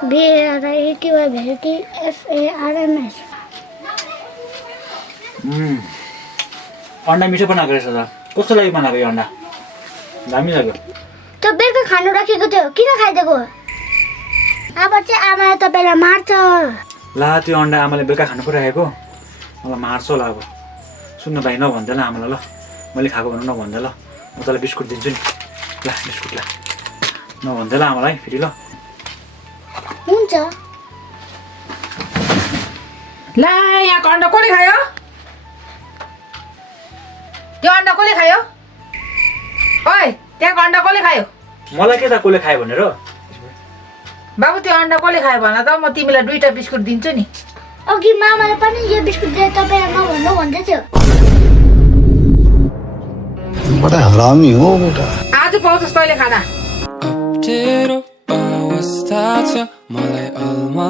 BRITYFARMS। अन्डा मिठो बनाएको रहेछ त। कस्तो लागि बनाएको यो अन्डा? दामी लाग्यो। त्यो बेलुका खानु राखेको थियो किन खाइदिएको? अब चाहिँ आमाले तपाईँलाई मार्छ। ला त्यो अन्डा आमाले बेलुका खानु पो राखेको, मलाई मार्छ होला। अब सुन्न भाइ, नभन्दै ल आमालाई, ल मैले खाएको भन्नु नभन्दै ल, म तँलाई बिस्कुट दिन्छु नि। ल बिस्कुट ला, नभन्दै ल आमालाई फेरि ल। हुन्छ। ला यहाँको अन्डा कसले खायो? त्यो अन्डा कसले खायो? ओइ त्यहाँको अन्डा कसले खायो? मलाई के त कसले खायो भनेर? बाबु त्यो अन्डा कसले खायो भन त, म तिमीलाई 2टा बिस्कुट दिन्छु नि। अघि मामाले पनि यो बिस्कुट दिएर तपाईँलाई नभन्नु भन्दै थियो। बडा हरामी हो बेटा। आज पाउँछस् तैँले खाना। अप्ठ्यारो अवस्था छ मलाई अलमा